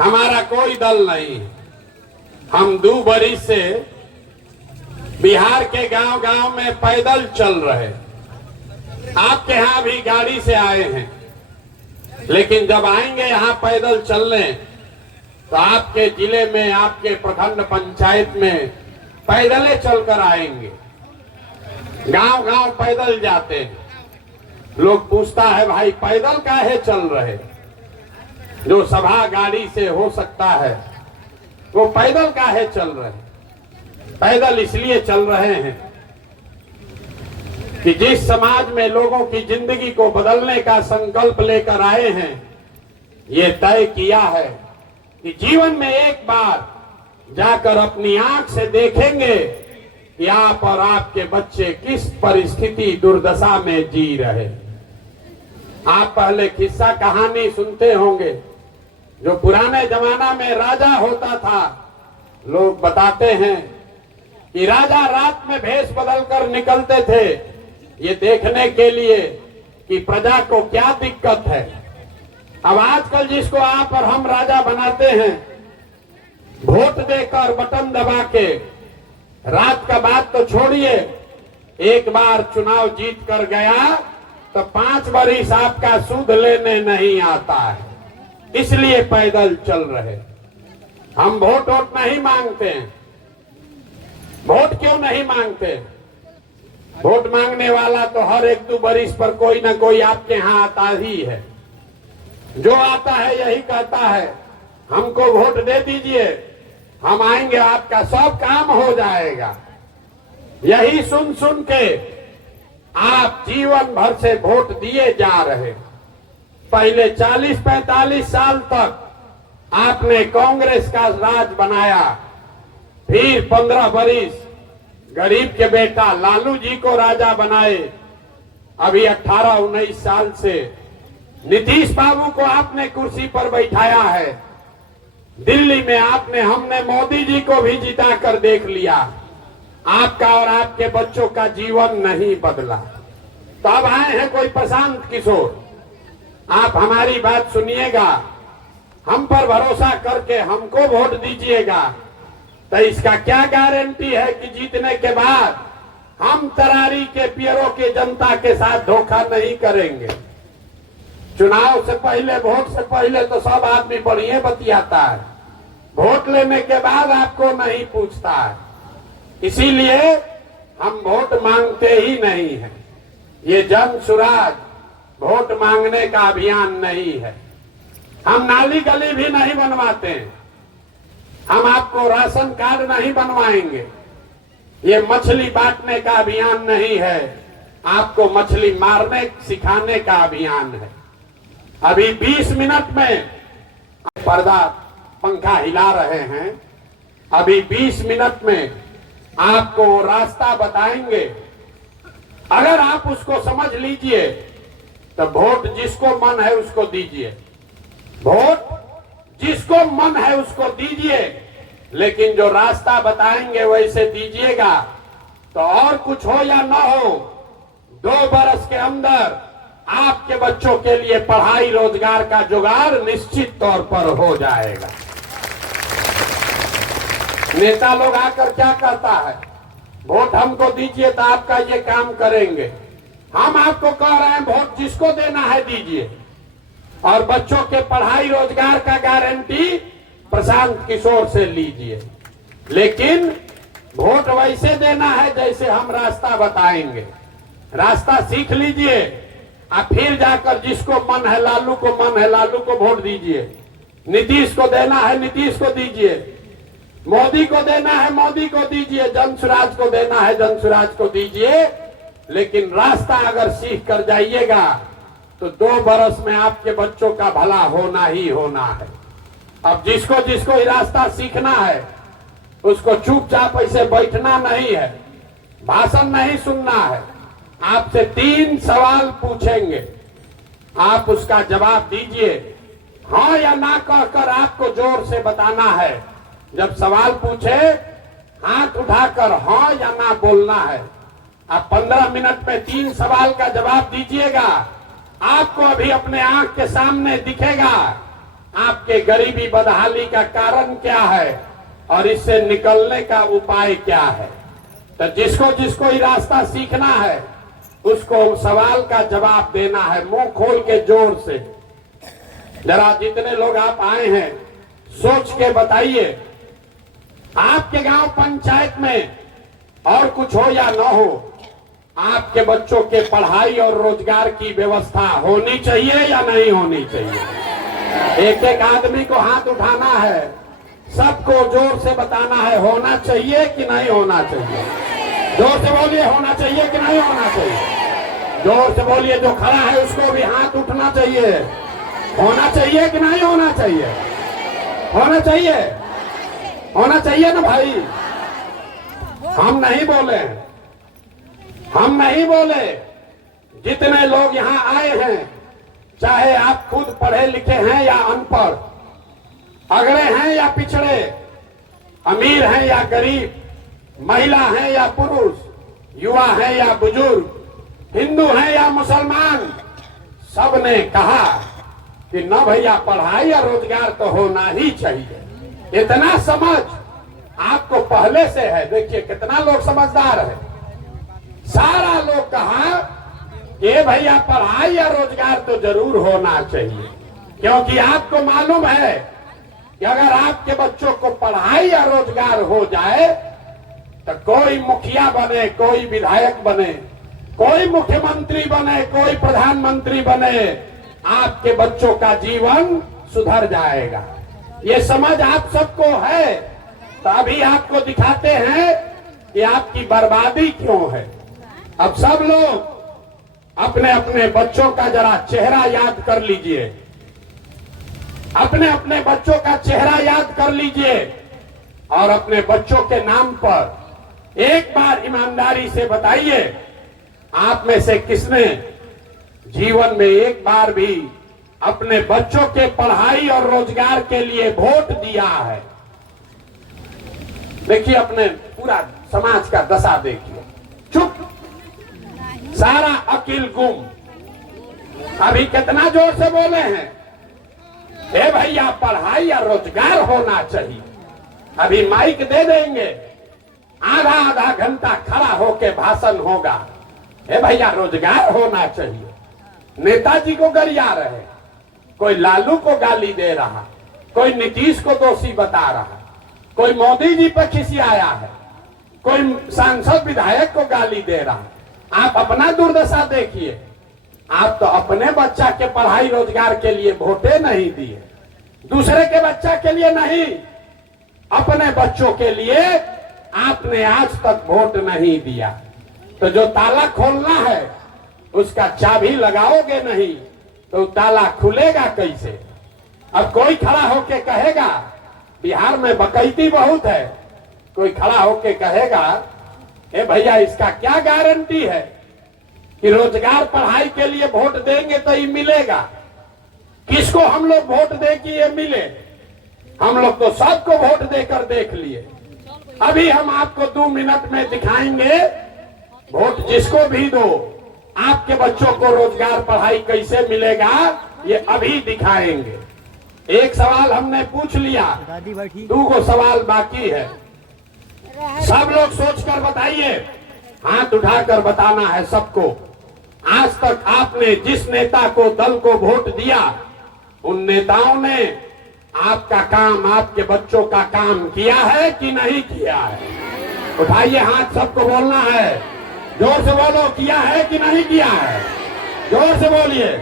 हमारा कोई दल नहीं। हम 2 बरिस से बिहार के गांव-गांव में पैदल चल रहे। आपके यहाँ भी गाड़ी से आए हैं, लेकिन जब आएंगे यहाँ पैदल चलने तो आपके जिले में, आपके प्रखंड पंचायत में पैदल चलकर आएंगे। गांव-गांव पैदल जाते हैं। लोग पूछता है भाई पैदल काहे चल रहे? जो सभा गाड़ी से हो सकता है वो पैदल काहे चल रहे? पैदल इसलिए चल रहे हैं कि जिस समाज में लोगों की जिंदगी को बदलने का संकल्प लेकर आए हैं, ये तय किया है कि जीवन में एक बार जाकर अपनी आंख से देखेंगे कि आप और आपके बच्चे किस परिस्थिति दुर्दशा में जी रहे। आप पहले किस्सा कहानी सुनते होंगे, जो पुराने जमाना में राजा होता था। लोग बताते हैं कि राजा रात में भेष बदलकर निकलते थे ये देखने के लिए कि प्रजा को क्या दिक्कत है। अब आजकल जिसको आप और हम राजा बनाते हैं, वोट देकर बटन दबा के, रात का बात तो छोड़िए, एक बार चुनाव जीत कर गया तो 5 बरिस आपका सूद लेने नहीं आता है, इसलिए पैदल चल रहे। हम वोट नहीं मांगते हैं। वोट क्यों नहीं मांगते? वोट मांगने वाला तो हर 1-2 बरिस पर कोई ना कोई आपके यहाँ आता ही है। जो आता है यही कहता है हमको वोट दे दीजिए, हम आएंगे, आपका सब काम हो जाएगा। यही सुन सुन के आप जीवन भर से वोट दिए जा रहे। पहले 40-45 साल तक आपने कांग्रेस का राज बनाया, फिर 15 बरिस गरीब के बेटा लालू जी को राजा बनाए। अभी 18-19 साल से नीतीश बाबू को आपने कुर्सी पर बैठाया है। दिल्ली में हमने मोदी जी को भी जिता कर देख लिया। आपका और आपके बच्चों का जीवन नहीं बदला। तो अब आए हैं कोई प्रशांत किशोर। आप हमारी बात सुनिएगा, हम पर भरोसा करके हमको वोट दीजिएगा, तो इसका क्या गारंटी है कि जीतने के बाद हम तरारी के पियरों के जनता के साथ धोखा नहीं करेंगे। चुनाव से पहले, वोट से पहले तो सब आदमी बढ़िया बतियाता है, वोट लेने के बाद आपको नहीं पूछता है। इसीलिए हम वोट मांगते ही नहीं है। ये जन सुराज वोट मांगने का अभियान नहीं है। हम नाली गली भी नहीं बनवाते हैं। हम आपको राशन कार्ड नहीं बनवाएंगे। ये मछली बांटने का अभियान नहीं है, आपको मछली मारने सिखाने का अभियान है। अभी 20 मिनट में पर्दा पंखा हिला रहे हैं। अभी 20 मिनट में आपको रास्ता बताएंगे। अगर आप उसको समझ लीजिए तो वोट जिसको मन है उसको दीजिए। वोट जिसको मन है उसको दीजिए, लेकिन जो रास्ता बताएंगे वैसे दीजिएगा। तो और कुछ हो या ना हो, 2 बरस के अंदर आपके बच्चों के लिए पढ़ाई रोजगार का जुगाड़ निश्चित तौर पर हो जाएगा। नेता लोग आकर क्या कहता है, वोट हमको दीजिए तो आपका ये काम करेंगे। हम आपको कह रहे हैं वोट जिसको देना है दीजिए, और बच्चों के पढ़ाई रोजगार का गारंटी प्रशांत किशोर से लीजिए। लेकिन वोट वैसे देना है जैसे हम रास्ता बताएंगे। रास्ता सीख लीजिए, आप फिर जाकर जिसको मन है, लालू को मन है लालू को वोट दीजिए, नीतीश को देना है नीतीश को दीजिए, मोदी को देना है मोदी को दीजिए, जनसुराज को देना है जनसुराज को दीजिए। लेकिन रास्ता अगर सीख कर जाइएगा तो 2 बरस में आपके बच्चों का भला होना ही होना है। अब जिसको जिसको ये रास्ता सीखना है उसको चुपचाप ऐसे बैठना नहीं है, भाषण नहीं सुनना है। आपसे 3 सवाल पूछेंगे, आप उसका जवाब दीजिए। हाँ या ना कहकर आपको जोर से बताना है। जब सवाल पूछे हाथ उठाकर हाँ या ना बोलना है। आप 15 मिनट में 3 सवाल का जवाब दीजिएगा। आपको अभी अपने आंख के सामने दिखेगा आपके गरीबी बदहाली का कारण क्या है और इससे निकलने का उपाय क्या है। तो जिसको जिसको ये रास्ता सीखना है उसको सवाल का जवाब देना है, मुंह खोल के जोर से। जरा जितने लोग आप आए हैं सोच के बताइए, आपके गांव पंचायत में और कुछ हो या न हो, आपके बच्चों के पढ़ाई और रोजगार की व्यवस्था होनी चाहिए या नहीं होनी चाहिए। एक एक आदमी को हाथ उठाना है, सबको जोर से बताना है होना चाहिए कि नहीं होना चाहिए। जोर से बोलिए, होना चाहिए कि नहीं होना चाहिए। जोर से बोलिए, जो खड़ा है उसको भी हाथ उठना चाहिए। होना चाहिए कि नहीं होना चाहिए। होना चाहिए, होना चाहिए ना भाई। हम नहीं बोले, हम नहीं बोले। जितने लोग यहाँ आए हैं, चाहे आप खुद पढ़े लिखे हैं या अनपढ़, अगड़े हैं या पिछड़े, अमीर हैं या गरीब, महिला हैं या पुरुष, युवा हैं या बुजुर्ग, हिंदू हैं या मुसलमान, सबने कहा कि न भैया पढ़ाई या रोजगार तो होना ही चाहिए। इतना समझ आपको पहले से है। देखिए कितना लोग समझदार है। सारा लोग कहा कि भैया पढ़ाई या रोजगार तो जरूर होना चाहिए, क्योंकि आपको मालूम है कि अगर आपके बच्चों को पढ़ाई या रोजगार हो जाए तो कोई मुखिया बने, कोई विधायक बने, कोई मुख्यमंत्री बने, कोई प्रधानमंत्री बने, आपके बच्चों का जीवन सुधर जाएगा। ये समझ आप सबको है, तो अभी आपको दिखाते हैं कि आपकी बर्बादी क्यों है। अब सब लोग अपने अपने बच्चों का जरा चेहरा याद कर लीजिए, अपने अपने बच्चों का चेहरा याद कर लीजिए और अपने बच्चों के नाम पर एक बार ईमानदारी से बताइए, आप में से किसने जीवन में एक बार भी अपने बच्चों के पढ़ाई और रोजगार के लिए वोट दिया है। देखिए अपने पूरा समाज का दशा देखिए, चुप, सारा अकिल गुम। अभी कितना जोर से बोले हैं, हे भैया पढ़ाई या रोजगार होना चाहिए। अभी माइक दे देंगे, आधा आधा घंटा खड़ा होके भाषण होगा, हे भैया रोजगार होना चाहिए। नेताजी को गरिया रहे, कोई लालू को गाली दे रहा, कोई नीतीश को दोषी बता रहा, कोई मोदी जी पर खिसियाया है, कोई सांसद विधायक को गाली दे रहा। आप अपना दुर्दशा देखिए। आप तो अपने बच्चा के पढ़ाई रोजगार के लिए वोटे नहीं दिए, दूसरे के बच्चा के लिए नहीं, अपने बच्चों के लिए आपने आज तक वोट नहीं दिया। तो जो ताला खोलना है उसका चाबी लगाओगे नहीं तो ताला खुलेगा कैसे। अब कोई खड़ा होके कहेगा, बिहार में बकैती बहुत है, कोई खड़ा होके कहेगा, ए भैया इसका क्या गारंटी है कि रोजगार पढ़ाई के लिए वोट देंगे तो ये मिलेगा। किसको हम लोग वोट दे कि ये मिले। हम लोग तो सबको वोट देकर देख लिए। अभी हम आपको 2 मिनट में दिखाएंगे, वोट जिसको भी दो, आपके बच्चों को रोजगार पढ़ाई कैसे मिलेगा ये अभी दिखाएंगे। एक सवाल हमने पूछ लिया, 2 सवाल बाकी है। सब लोग सोचकर बताइए, हाथ उठाकर बताना है सबको। आज तक आपने जिस नेता को, दल को वोट दिया, उन नेताओं ने आपका काम, आपके बच्चों का काम किया है कि नहीं किया है। उठाइए हाथ, सबको बोलना है, जोर से बोलो, किया है कि नहीं किया है। जोर से बोलिए,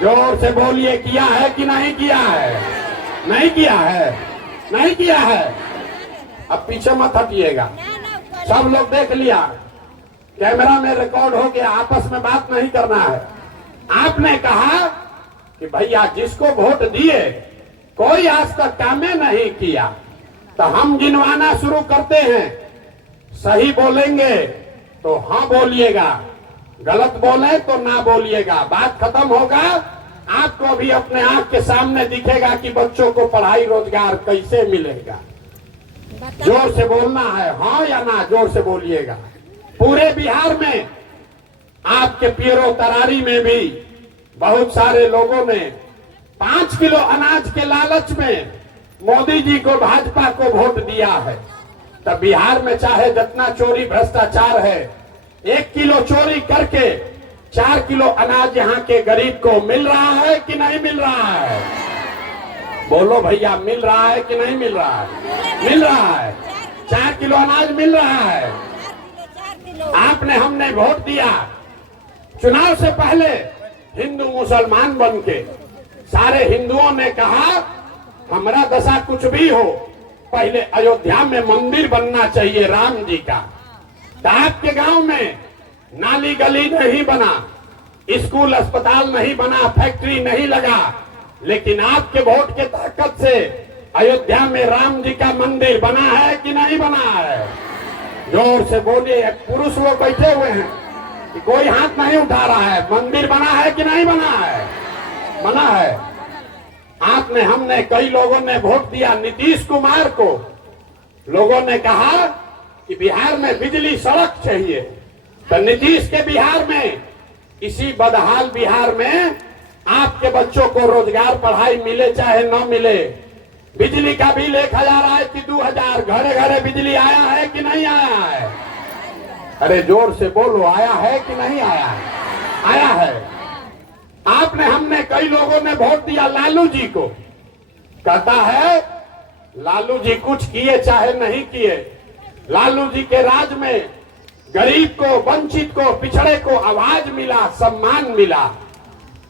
जोर से बोलिए, किया है कि नहीं किया है। नहीं किया है, नहीं किया है। अब पीछे मत हटिएगा, सब लोग देख लिया, कैमरा में रिकॉर्ड हो गया, आपस में बात नहीं करना है। आपने कहा कि भैया जिसको वोट दिए कोई आज तक कामे नहीं किया, तो हम गिनवाना शुरू करते हैं। सही बोलेंगे तो हाँ बोलिएगा, गलत बोले तो ना बोलिएगा। बात खत्म होगा, आपको भी अपने आंख के सामने दिखेगा कि बच्चों को पढ़ाई रोजगार कैसे मिलेगा। जोर से बोलना है, हाँ या ना, जोर से बोलिएगा। पूरे बिहार में, आपके पियरो तरारी में भी बहुत सारे लोगों ने 5 किलो अनाज के लालच में मोदी जी को, भाजपा को वोट दिया है, तब बिहार में चाहे जितना चोरी भ्रष्टाचार है, 1 किलो चोरी करके 4 किलो अनाज यहाँ के गरीब को मिल रहा है कि नहीं मिल रहा है? बोलो भैया, मिल रहा है कि नहीं मिल रहा है? मिल रहा है। 4 किलो अनाज मिल रहा है। आपने, हमने वोट दिया, चुनाव से पहले हिंदू मुसलमान बन के सारे हिंदुओं ने कहा हमारा दशा कुछ भी हो, पहले अयोध्या में मंदिर बनना चाहिए राम जी का। तो आपके गांव में नाली गली नहीं बना, स्कूल अस्पताल नहीं बना, फैक्ट्री नहीं लगा, लेकिन आपके वोट के ताकत से अयोध्या में राम जी का मंदिर बना है कि नहीं बना है? जोर से बोलिए। पुरुष लोग बैठे हुए हैं कि कोई हाथ नहीं उठा रहा है। मंदिर बना है कि नहीं बना है? बना है। आपने, हमने, कई लोगों ने वोट दिया नीतीश कुमार को। लोगों ने कहा कि बिहार में बिजली सड़क चाहिए, तो नीतीश के बिहार में, इसी बदहाल बिहार में आपके बच्चों को रोजगार, पढ़ाई मिले चाहे न मिले, बिजली का बिल 1000 आए कि 2000, घरे घरे बिजली आया है कि नहीं आया है? अरे जोर से बोलो, आया है कि नहीं आया है? आया है। आपने, हमने, कई लोगों ने वोट दिया लालू जी को। कहता है लालू जी कुछ किए चाहे नहीं किए, लालू जी के राज में गरीब को, वंचित को, पिछड़े को आवाज मिला, सम्मान मिला।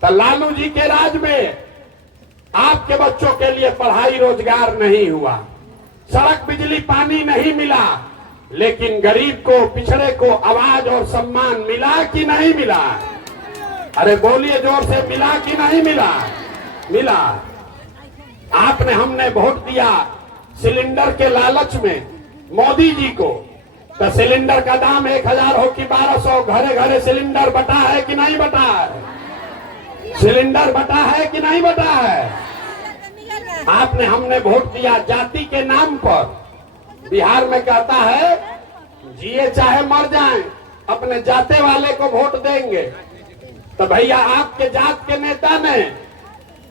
तो लालू जी के राज में आपके बच्चों के लिए पढ़ाई, रोजगार नहीं हुआ, सड़क, बिजली, पानी नहीं मिला, लेकिन गरीब को, पिछड़े को आवाज और सम्मान मिला कि नहीं मिला? अरे बोलिए जोर से, मिला कि नहीं मिला? मिला। आपने, हमने वोट दिया सिलेंडर के लालच में मोदी जी को। तो सिलेंडर का दाम 1000 हो कि 1200, घरे घरे सिलेंडर बटा है कि नहीं बटा है? सिलेंडर बटा है कि नहीं बटा है? आपने, हमने वोट दिया जाति के नाम पर। बिहार में कहता है जिए चाहे मर जाएं, अपने जाते वाले को वोट देंगे। तो भैया, आपके जात के नेता ने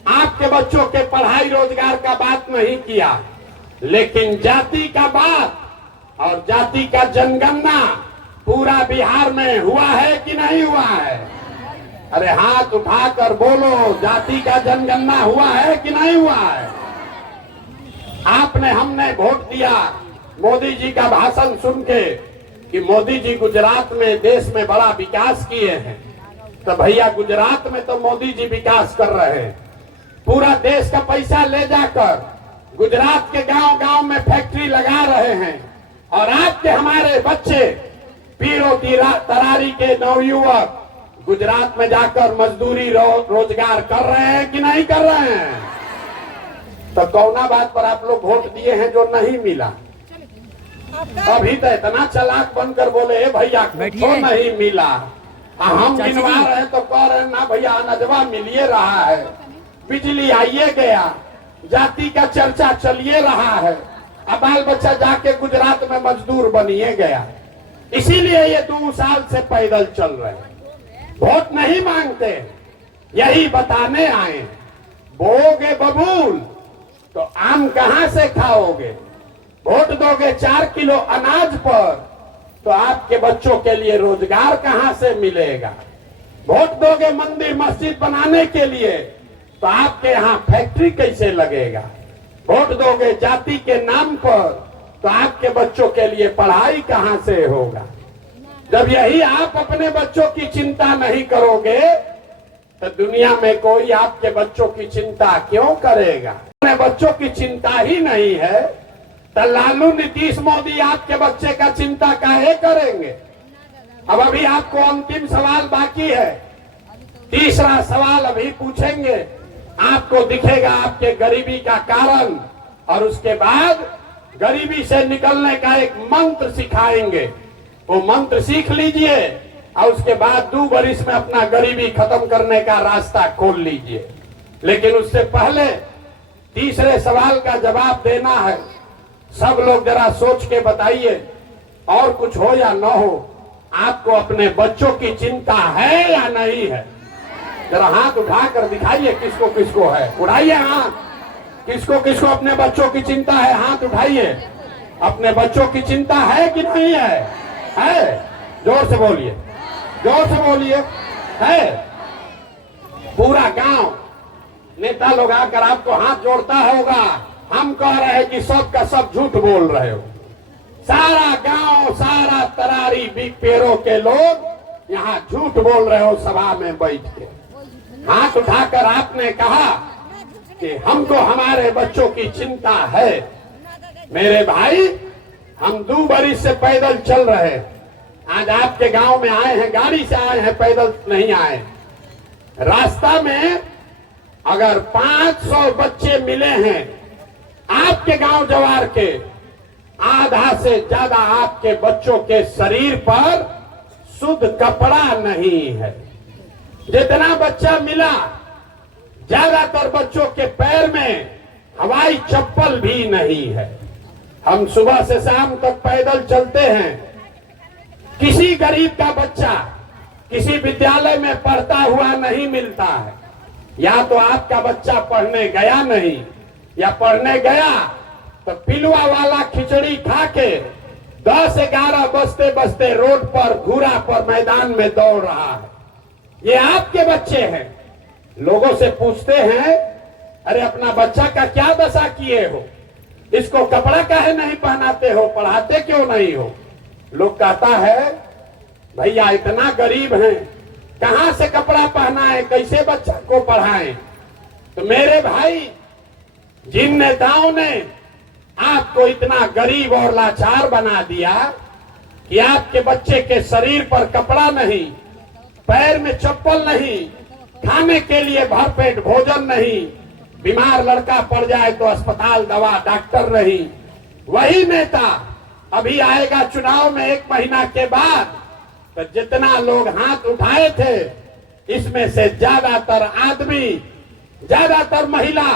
आपके बच्चों के पढ़ाई, रोजगार का बात नहीं किया, लेकिन जाति का बात और जाति का जनगणना पूरा बिहार में हुआ है कि नहीं हुआ है? अरे हाथ उठाकर बोलो, जाति का जनगणना हुआ है कि नहीं हुआ है? आपने, हमने वोट दिया मोदी जी का भाषण सुन के कि मोदी जी गुजरात में, देश में बड़ा विकास किए हैं। तो भैया, गुजरात में तो मोदी जी विकास कर रहे हैं, पूरा देश का पैसा ले जाकर गुजरात के गांव गांव में फैक्ट्री लगा रहे हैं, और आपके, हमारे बच्चे, पीरो तरारी के नवयुवक गुजरात में जाकर मजदूरी, रोजगार कर रहे हैं कि नहीं कर रहे हैं? तो कौना बात पर आप लोग वोट दिए हैं जो नहीं मिला? अभी तो इतना चालाक बनकर बोले भैया तो नहीं मिला, हम गिनवा रहे तो कह रहे ना भैया अनजवा मिलिए रहा है, बिजली आइए गया, जाति का चर्चा चलिए रहा है, अब बाल बच्चा जाके गुजरात में मजदूर बनिए गया। इसीलिए ये 2 साल से पैदल चल रहे हैं, वोट नहीं मांगते, यही बताने आए। बोगे बबूल तो आम कहां से खाओगे? वोट दोगे 4 किलो अनाज पर तो आपके बच्चों के लिए रोजगार कहां से मिलेगा? वोट दोगे मंदिर मस्जिद बनाने के लिए तो आपके यहाँ फैक्ट्री कैसे लगेगा? वोट दोगे जाति के नाम पर तो आपके बच्चों के लिए पढ़ाई कहां से होगा? जब यही आप अपने बच्चों की चिंता नहीं करोगे तो दुनिया में कोई आपके बच्चों की चिंता क्यों करेगा? अपने बच्चों की चिंता ही नहीं है तो लालू, नीतीश, मोदी आपके बच्चे का चिंता काहे करेंगे? अब अभी आपको अंतिम सवाल बाकी है, तीसरा सवाल अभी पूछेंगे, आपको दिखेगा आपके गरीबी का कारण, और उसके बाद गरीबी से निकलने का एक मंत्र सिखाएंगे। वो मंत्र सीख लीजिए और उसके बाद 2 वर्ष में अपना गरीबी खत्म करने का रास्ता खोल लीजिए। लेकिन उससे पहले तीसरे सवाल का जवाब देना है। सब लोग जरा सोच के बताइए, और कुछ हो या न हो, आपको अपने बच्चों की चिंता है या नहीं है? जरा हाथ उठाकर दिखाइए किसको किसको है, उठाइए हाथ। किसको किसको अपने बच्चों की चिंता है, हाथ उठाइए। अपने बच्चों की चिंता है कि नहीं है? है? जोर से बोलिए, जोर से बोलिए। है? पूरा गांव नेता लोग आकर आपको हाथ जोड़ता होगा। हम कह रहे हैं कि सब का सब झूठ बोल रहे हो। सारा गांव, सारा तरारी बिग पेड़ों के लोग यहाँ झूठ बोल रहे हो सभा में बैठ के। हाथ उठाकर आपने कहा कि हमको हमारे बच्चों की चिंता है। मेरे भाई, हम 2 बरिस से पैदल चल रहे हैं। आज आपके गांव में आए हैं, गाड़ी से आए हैं, पैदल नहीं आए। रास्ता में अगर 500 बच्चे मिले हैं आपके गांव जवार के, आधा से ज्यादा आपके बच्चों के शरीर पर शुद्ध कपड़ा नहीं है। जितना बच्चा मिला, ज्यादातर बच्चों के पैर में हवाई चप्पल भी नहीं है। हम सुबह से शाम तक पैदल चलते हैं। किसी गरीब का बच्चा किसी विद्यालय में पढ़ता हुआ नहीं मिलता है। या तो आपका बच्चा पढ़ने गया नहीं, या पढ़ने गया तो पिलुआ वाला खिचड़ी खा के 10-11 बजते बजते रोड पर, घूरा पर, मैदान में दौड़ रहा है। ये आपके बच्चे हैं। लोगों से पूछते हैं, अरे अपना बच्चा का क्या दशा किए हो, इसको कपड़ा काहे नहीं पहनाते हो, पढ़ाते क्यों नहीं हो? लोग कहता है, भैया इतना गरीब हैं, कहां से कपड़ा पहनाएं, कैसे बच्चा को पढ़ाएं? तो मेरे भाई, जिन नेताओं ने आपको इतना गरीब और लाचार बना दिया कि आपके बच्चे के शरीर पर कपड़ा नहीं, पैर में चप्पल नहीं, खाने के लिए भरपेट भोजन नहीं, बीमार लड़का पड़ जाए तो अस्पताल दवा डॉक्टर नहीं, वही नेता अभी आएगा चुनाव में 1 महीना के बाद। तो जितना लोग हाथ उठाए थे, इसमें से ज्यादातर आदमी, ज्यादातर महिला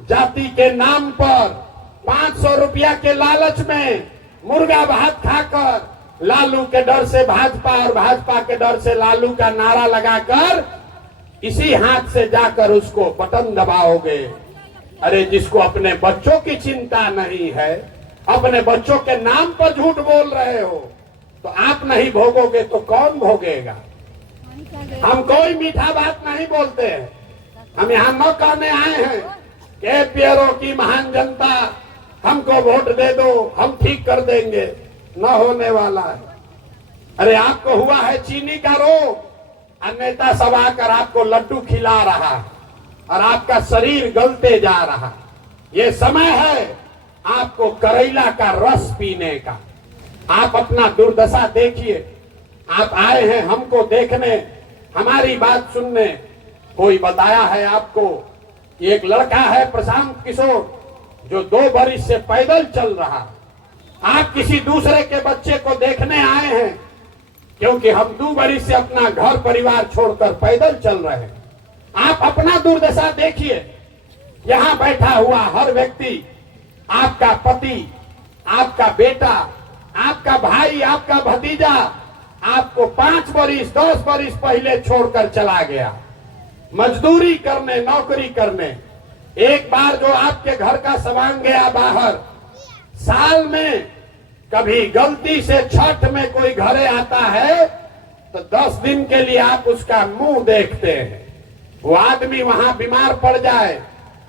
जाति के नाम पर 500 रुपया के लालच में मुर्गा भात खाकर लालू के डर से भाजपा और भाजपा के डर से लालू का नारा लगाकर इसी हाथ से जाकर उसको बटन दबाओगे। अरे जिसको अपने बच्चों की चिंता नहीं है, अपने बच्चों के नाम पर झूठ बोल रहे हो, तो आप नहीं भोगोगे तो कौन भोगेगा? हम कोई मीठा बात नहीं बोलते हैं। हम यहाँ न कहने आए हैं कि प्यारों की महान जनता हमको वोट दे दो, हम ठीक कर देंगे। न होने वाला है। अरे आपको हुआ है चीनी का रोग, नेता सब आकर आपको लड्डू खिला रहा और आपका शरीर गलते जा रहा। ये समय है आपको करेला का रस पीने का। आप अपना दुर्दशा देखिए। आप आए हैं हमको देखने, हमारी बात सुनने। कोई बताया है आपको, एक लड़का है प्रशांत किशोर जो 2 बरिस से पैदल चल रहा। आप किसी दूसरे के बच्चे को देखने आए हैं, क्योंकि हम 2 बरिस से अपना घर परिवार छोड़कर पैदल चल रहे हैं। आप अपना दुर्दशा देखिए। यहाँ बैठा हुआ हर व्यक्ति, आपका पति, आपका बेटा, आपका भाई, आपका भतीजा आपको 5 बरिस 10 बरिस पहले छोड़कर चला गया मजदूरी करने, नौकरी करने। एक बार जो आपके घर का सामान गया बाहर, साल में कभी गलती से छठ में कोई घरे आता है तो 10 दिन के लिए आप उसका मुंह देखते हैं। वो आदमी वहां बीमार पड़ जाए,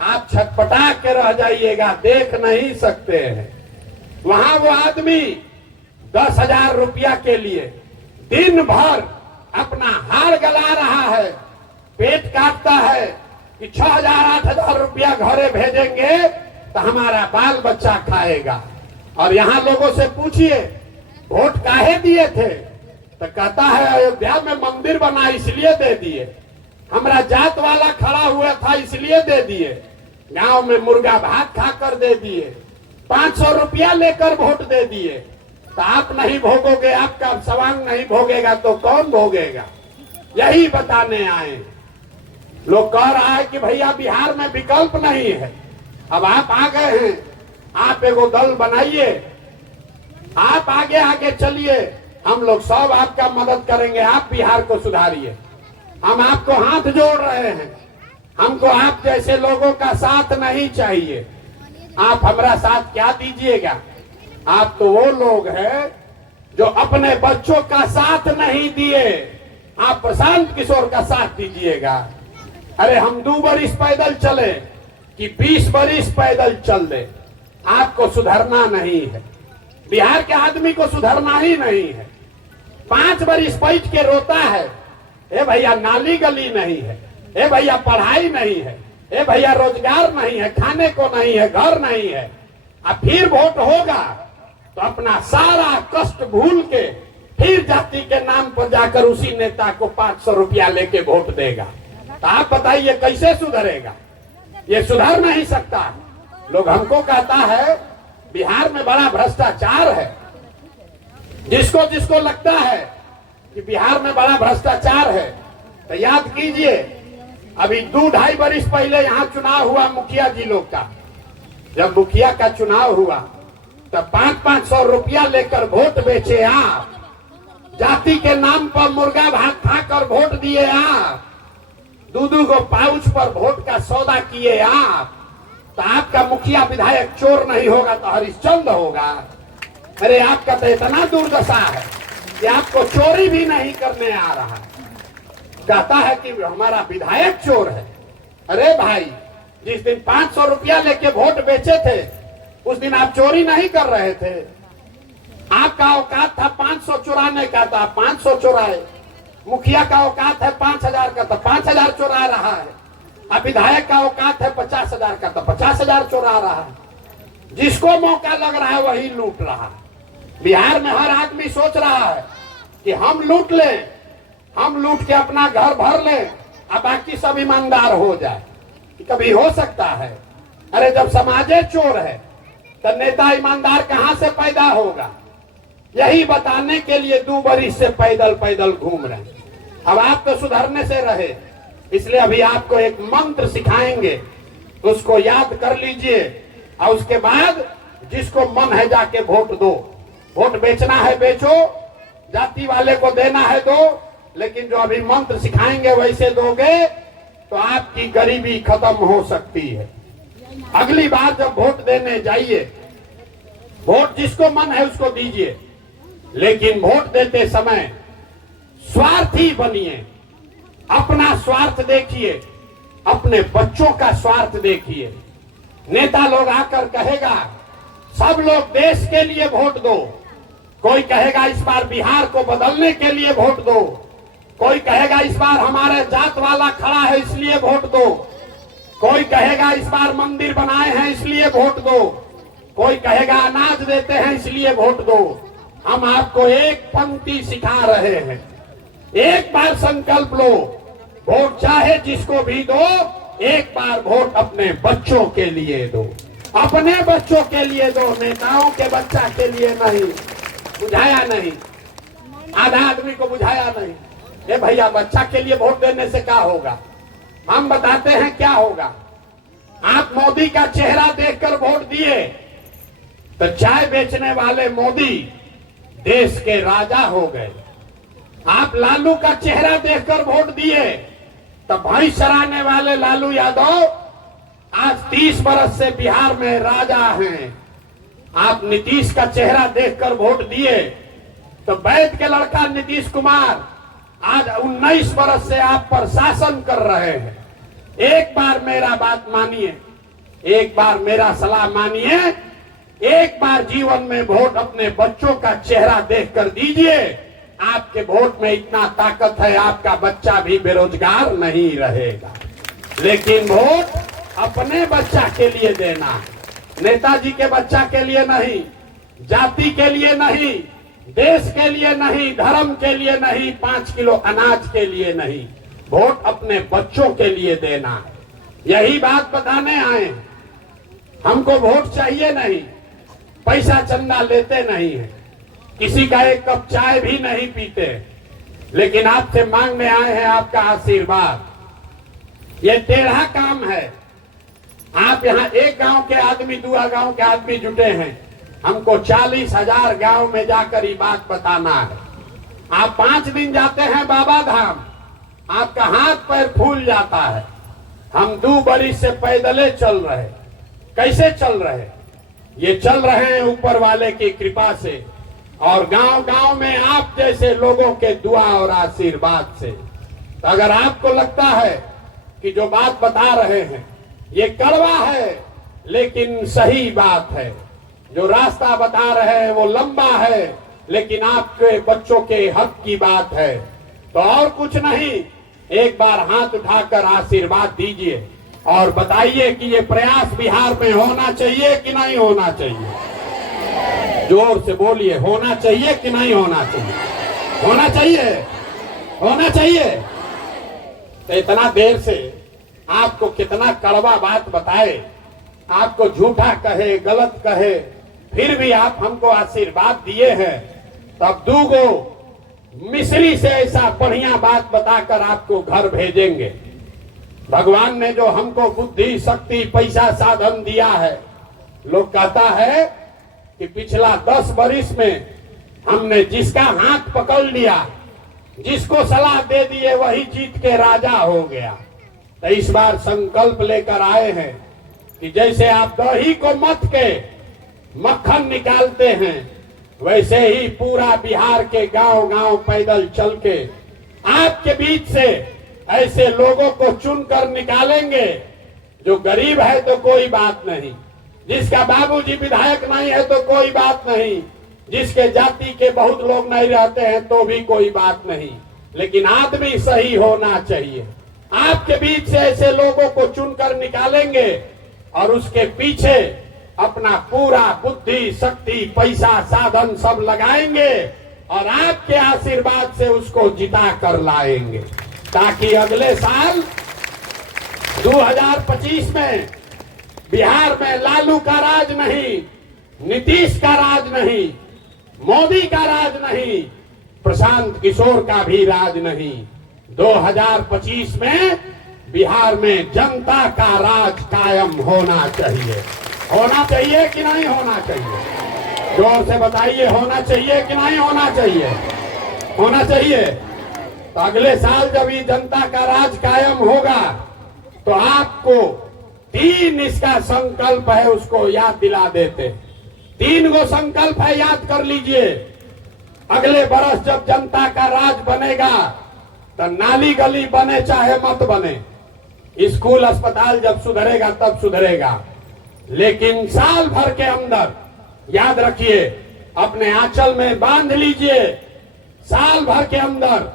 आप छटपटा के रह जाइएगा, देख नहीं सकते हैं। वहां वो आदमी 10,000 रुपया के लिए दिन भर अपना हार गला रहा है, पेट काटता है कि 6,000-8,000 रुपया घरे भेजेंगे तो हमारा बाल बच्चा खाएगा। और यहाँ लोगों से पूछिए वोट काहे दिए थे, तो कहता है अयोध्या में मंदिर बना इसलिए दे दिए, हमारा जात वाला खड़ा हुआ था इसलिए दे दिए, गांव में मुर्गा भात खाकर दे दिए, 500 रुपया लेकर वोट दे दिए। तो आप नहीं भोगोगे, आपका सवांग नहीं भोगेगा तो कौन भोगेगा? यही बताने आए। लोग कह रहा है कि भैया बिहार में विकल्प नहीं है। अब आप आ गए हैं, आप एगो दल बनाइए, आप आगे आगे चलिए, हम लोग सब आपका मदद करेंगे, आप बिहार को सुधारिए। हम आपको हाथ जोड़ रहे हैं। हमको आप जैसे लोगों का साथ नहीं चाहिए। आप हमारा साथ क्या दीजिएगा? आप तो वो लोग हैं जो अपने बच्चों का साथ नहीं दिए। आप प्रशांत किशोर का साथ दीजिएगा। अरे हम 2 बरिस पैदल चले कि 20 बरिस पैदल चल दे, आपको सुधरना नहीं है। बिहार के आदमी को सुधरना ही नहीं है। 5 बरिस बैठ के रोता है, ए भैया नाली गली नहीं है, ए भैया पढ़ाई नहीं है, ए भैया रोजगार नहीं है, खाने को नहीं है, घर नहीं है। अब फिर वोट होगा तो अपना सारा कष्ट भूल के फिर जाति के नाम पर जाकर उसी नेता को 500 रुपया लेके वोट देगा। तो आप बताइए कैसे सुधरेगा? ये सुधर नहीं सकता। लोग हमको कहता है बिहार में बड़ा भ्रष्टाचार है। जिसको जिसको लगता है कि बिहार में बड़ा भ्रष्टाचार है तो याद कीजिए, अभी 2-2.5 बरिस पहले यहाँ चुनाव हुआ मुखिया जी लोग का। जब मुखिया का चुनाव हुआ तब 500-500 रुपया लेकर वोट बेचे आप। जाति के नाम पर मुर्गा भात खाकर वोट दिए आप। 2-2 को पाउच पर वोट का सौदा किए आप। तो आपका मुखिया विधायक चोर नहीं होगा तो हरिश्चंद्र होगा। अरे आपका तो इतना दुर्दशा है कि आपको चोरी भी नहीं करने आ रहा। कहता है कि हमारा विधायक चोर है। अरे भाई, जिस दिन 500 रुपया लेके वोट बेचे थे उस दिन आप चोरी नहीं कर रहे थे। आपका औकात था 500 चुराने का, तो आप 500 चुराए। मुखिया का औकात है 5000 का, तो 5000 चुरा रहा है। अब विधायक का औकात है 50,000 का, तो 50,000 चुरा रहा है। जिसको मौका लग रहा है वही लूट रहा है। बिहार में हर आदमी सोच रहा है कि हम लूट लें, हम लूट के अपना घर भर लें और बाकी सब ईमानदार हो जाए। कभी हो सकता है? अरे जब समाजे चोर है तो नेता ईमानदार कहां से पैदा होगा? यही बताने के लिए 2 बरिस से पैदल पैदल घूम रहे हैं। अब आप तो सुधरने से रहे, इसलिए अभी आपको एक मंत्र सिखाएंगे, उसको याद कर लीजिए और उसके बाद जिसको मन है जाके वोट दो। वोट बेचना है बेचो, जाति वाले को देना है दो, लेकिन जो अभी मंत्र सिखाएंगे वैसे दोगे तो आपकी गरीबी खत्म हो सकती है। अगली बार जब वोट देने जाइए, वोट जिसको मन है उसको दीजिए, लेकिन वोट देते समय स्वार्थी बनिए। अपना स्वार्थ देखिए, अपने बच्चों का स्वार्थ देखिए। नेता लोग आकर कहेगा सब लोग देश के लिए वोट दो, कोई कहेगा इस बार बिहार को बदलने के लिए वोट दो, कोई कहेगा इस बार हमारे जात वाला खड़ा है इसलिए वोट दो, कोई कहेगा इस बार मंदिर बनाए हैं इसलिए वोट दो, कोई कहेगा अनाज देते हैं इसलिए वोट दो। हम आपको एक पंक्ति सिखा रहे हैं, एक बार संकल्प लो, वोट चाहे जिसको भी दो, एक बार वोट अपने बच्चों के लिए दो, अपने बच्चों के लिए दो, नेताओं के बच्चा के लिए नहीं। बुझाया नहीं? आधा आदमी को बुझाया नहीं। ए भैया, बच्चा के लिए वोट देने से क्या होगा? हम बताते हैं क्या होगा। आप मोदी का चेहरा देखकर वोट दिए तो चाय बेचने वाले मोदी देश के राजा हो गए। आप लालू का चेहरा देखकर वोट दिए तो भैंस चराने वाले लालू यादव आज 30 बरस से बिहार में राजा हैं। आप नीतीश का चेहरा देखकर वोट दिए तो वैद्य के लड़का नीतीश कुमार आज 19 बरस से आप पर शासन कर रहे हैं। एक बार मेरा बात मानिए, एक बार मेरा सलाह मानिए, एक बार जीवन में वोट अपने बच्चों का चेहरा देखकर दीजिए। आपके वोट में इतना ताकत है, आपका बच्चा भी बेरोजगार नहीं रहेगा। लेकिन वोट अपने बच्चा के लिए देना है, नेताजी के बच्चा के लिए नहीं, जाति के लिए नहीं, देश के लिए नहीं, धर्म के लिए नहीं, 5 किलो अनाज के लिए नहीं, वोट अपने बच्चों के लिए देना है। यही बात बताने आए। हमको वोट चाहिए नहीं, पैसा चंदा लेते नहीं है, किसी का एक कप चाय भी नहीं पीते, लेकिन आपसे मांगने आए हैं आपका आशीर्वाद। ये टेढ़ा काम है। आप यहाँ एक गांव के आदमी, 2 गांव के आदमी जुटे हैं, हमको 40,000 गांव में जाकर ये बात बताना है। आप 5 दिन जाते हैं बाबा धाम, आपका हाथ पैर फूल जाता है। हम 2 बरिस से पैदले चल रहे। कैसे चल रहे? ये चल रहे हैं ऊपर वाले की कृपा से और गांव गांव में आप जैसे लोगों के दुआ और आशीर्वाद से। तो अगर आपको लगता है कि जो बात बता रहे हैं ये कड़वा है लेकिन सही बात है, जो रास्ता बता रहे हैं वो लंबा है लेकिन आपके बच्चों के हक की बात है, तो और कुछ नहीं, एक बार हाथ उठाकर आशीर्वाद दीजिए और बताइए कि ये प्रयास बिहार में होना चाहिए कि नहीं होना चाहिए। जोर से बोलिए, होना चाहिए कि नहीं होना चाहिए? होना चाहिए, होना चाहिए। तो इतना देर से आपको कितना कड़वा बात बताए, आपको झूठा कहे, गलत कहे, फिर भी आप हमको आशीर्वाद दिए हैं। तब 2 गो मिस्री से ऐसा बढ़िया बात बताकर आपको घर भेजेंगे। भगवान ने जो हमको बुद्धि, शक्ति, पैसा, साधन दिया है, लोग कहता है कि पिछला 10 बरिस में हमने जिसका हाथ पकड़ लिया, जिसको सलाह दे दिए, वही जीत के राजा हो गया। तो इस बार संकल्प लेकर आए हैं कि जैसे आप दही को मथ के मक्खन निकालते हैं, वैसे ही पूरा बिहार के गांव गांव पैदल चल के आपके बीच से ऐसे लोगों को चुनकर निकालेंगे। जो गरीब है तो कोई बात नहीं, जिसका बाबूजी विधायक नहीं है तो कोई बात नहीं, जिसके जाति के बहुत लोग नहीं रहते हैं तो भी कोई बात नहीं, लेकिन आदमी सही होना चाहिए। आपके बीच से ऐसे लोगों को चुनकर निकालेंगे और उसके पीछे अपना पूरा बुद्धि, शक्ति, पैसा, साधन सब लगाएंगे और आपके आशीर्वाद से उसको जिता कर लाएंगे, ताकि अगले साल 2025 में बिहार में लालू का राज नहीं, नीतीश का राज नहीं, मोदी का राज नहीं, प्रशांत किशोर का भी राज नहीं। 2025 में बिहार में जनता का राज कायम होना चाहिए। होना चाहिए कि नहीं होना चाहिए? जोर से बताइए, होना चाहिए कि नहीं होना चाहिए? होना चाहिए। तो अगले साल जब ये जनता का राज कायम होगा तो आपको 3 इसका संकल्प है, उसको याद दिला देते। 3 गो संकल्प है, याद कर लीजिए। अगले बरस जब जनता का राज बनेगा तो नाली गली बने चाहे मत बने, स्कूल अस्पताल जब सुधरेगा तब सुधरेगा, लेकिन साल भर के अंदर याद रखिए, अपने आंचल में बांध लीजिए, साल भर के अंदर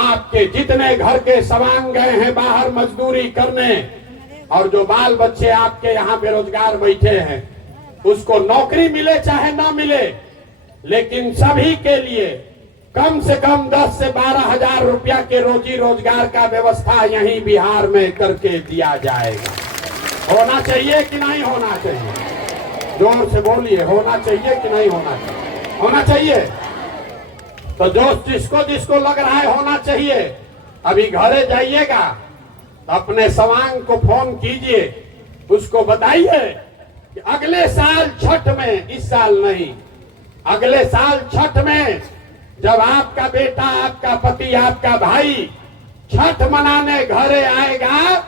आपके जितने घर के सवांग गए हैं बाहर मजदूरी करने और जो बाल बच्चे आपके यहाँ बेरोजगार बैठे हैं, उसको नौकरी मिले चाहे ना मिले, लेकिन सभी के लिए कम से कम 10 से 12 हजार रुपया के रोजी रोजगार का व्यवस्था यहीं बिहार में करके दिया जाएगा। होना चाहिए कि नहीं होना चाहिए? जोर से बोलिए, होना चाहिए कि नहीं होना चाहिए? होना चाहिए। तो जो जिसको जिसको लग रहा है होना चाहिए, अभी घरे जाइएगा तो अपने सवांग को फोन कीजिए, उसको बताइए कि अगले साल छठ में, इस साल नहीं, अगले साल छठ में जब आपका बेटा, आपका पति, आपका भाई छठ मनाने घरे आएगा,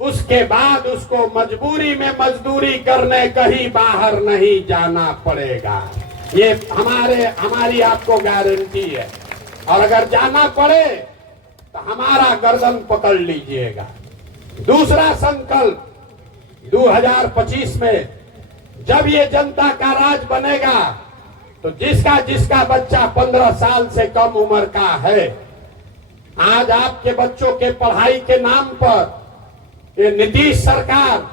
उसके बाद उसको मजबूरी में मजदूरी करने कहीं बाहर नहीं जाना पड़ेगा। ये हमारी आपको गारंटी है। और अगर जाना पड़े तो हमारा गर्दन पकड़ लीजिएगा। दूसरा संकल्प, 2025 में जब ये जनता का राज बनेगा तो जिसका जिसका बच्चा 15 साल से कम उम्र का है, आज आपके बच्चों के पढ़ाई के नाम पर ये नीतीश सरकार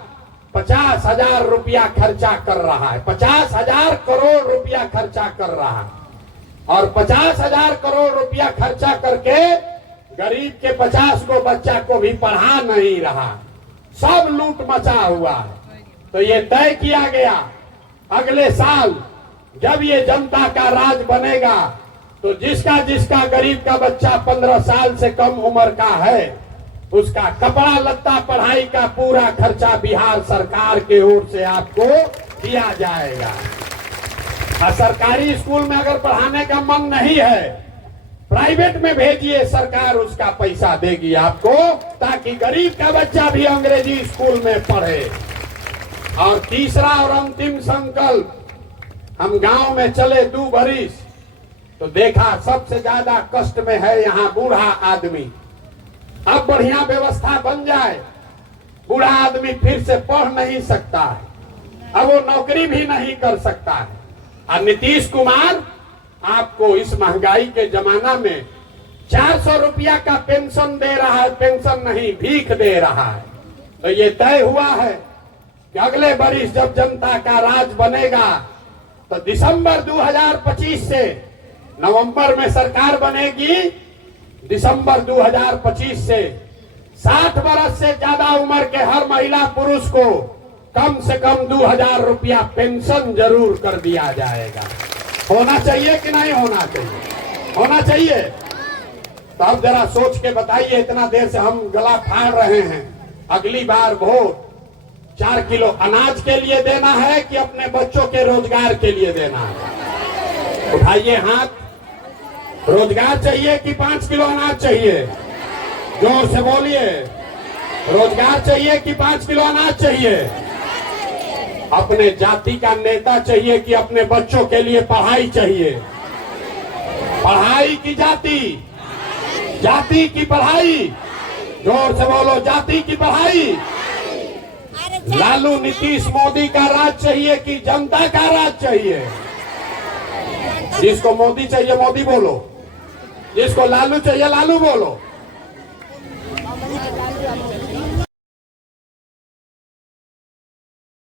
50,000 रुपया खर्चा कर रहा है, 50,000 करोड़ रुपया खर्चा कर रहा है। और 50,000 करोड़ रुपया खर्चा करके गरीब के 50 को बच्चा को भी पढ़ा नहीं रहा, सब लूट मचा हुआ है। तो ये तय किया गया अगले साल जब ये जनता का राज बनेगा तो जिसका जिसका गरीब का बच्चा 15 साल से कम उम्र का है, उसका कपड़ा लत्ता पढ़ाई का पूरा खर्चा बिहार सरकार के ओर से आपको दिया जाएगा। और सरकारी स्कूल में अगर पढ़ाने का मन नहीं है, प्राइवेट में भेजिए, सरकार उसका पैसा देगी आपको, ताकि गरीब का बच्चा भी अंग्रेजी स्कूल में पढ़े। और तीसरा और अंतिम संकल्प, हम गांव में चले 2 बरिस तो देखा सबसे ज्यादा कष्ट में है यहाँ बूढ़ा आदमी। अब बढ़िया व्यवस्था बन जाए, बूढ़ा आदमी फिर से पढ़ नहीं सकता है, अब वो नौकरी भी नहीं कर सकता है। और नीतीश कुमार आपको इस महंगाई के जमाना में 400 रुपया का पेंशन दे रहा है, पेंशन नहीं भीख दे रहा है। तो ये तय हुआ है कि अगले बरिस जब जनता का राज बनेगा तो दिसंबर 2025 से, नवंबर में सरकार बनेगी, दिसंबर 2025 से 60 वर्ष से ज्यादा उम्र के हर महिला पुरुष को कम से कम 2000 रुपया पेंशन जरूर कर दिया जाएगा। होना चाहिए कि नहीं होना चाहिए? होना चाहिए। तो अब जरा सोच के बताइए, इतना देर से हम गला फाड़ रहे हैं, अगली बार वोट 4 किलो अनाज के लिए देना है कि अपने बच्चों के रोजगार के लिए देना है? उठाइए हाथ। रोजगार चाहिए कि 5 किलो अनाज चाहिए? जोर से बोलिए। रोजगार चाहिए कि 5 किलो अनाज चाहिए? अपने जाति का नेता चाहिए कि अपने बच्चों के लिए पढ़ाई चाहिए? पढ़ाई की जाति, जाति की पढ़ाई, जोर से बोलो, जाति की पढ़ाई। लालू नीतीश मोदी का राज चाहिए कि जनता का राज चाहिए? जिसको मोदी चाहिए मोदी बोलो, जिसको लालू चाहिए लालू बोलो।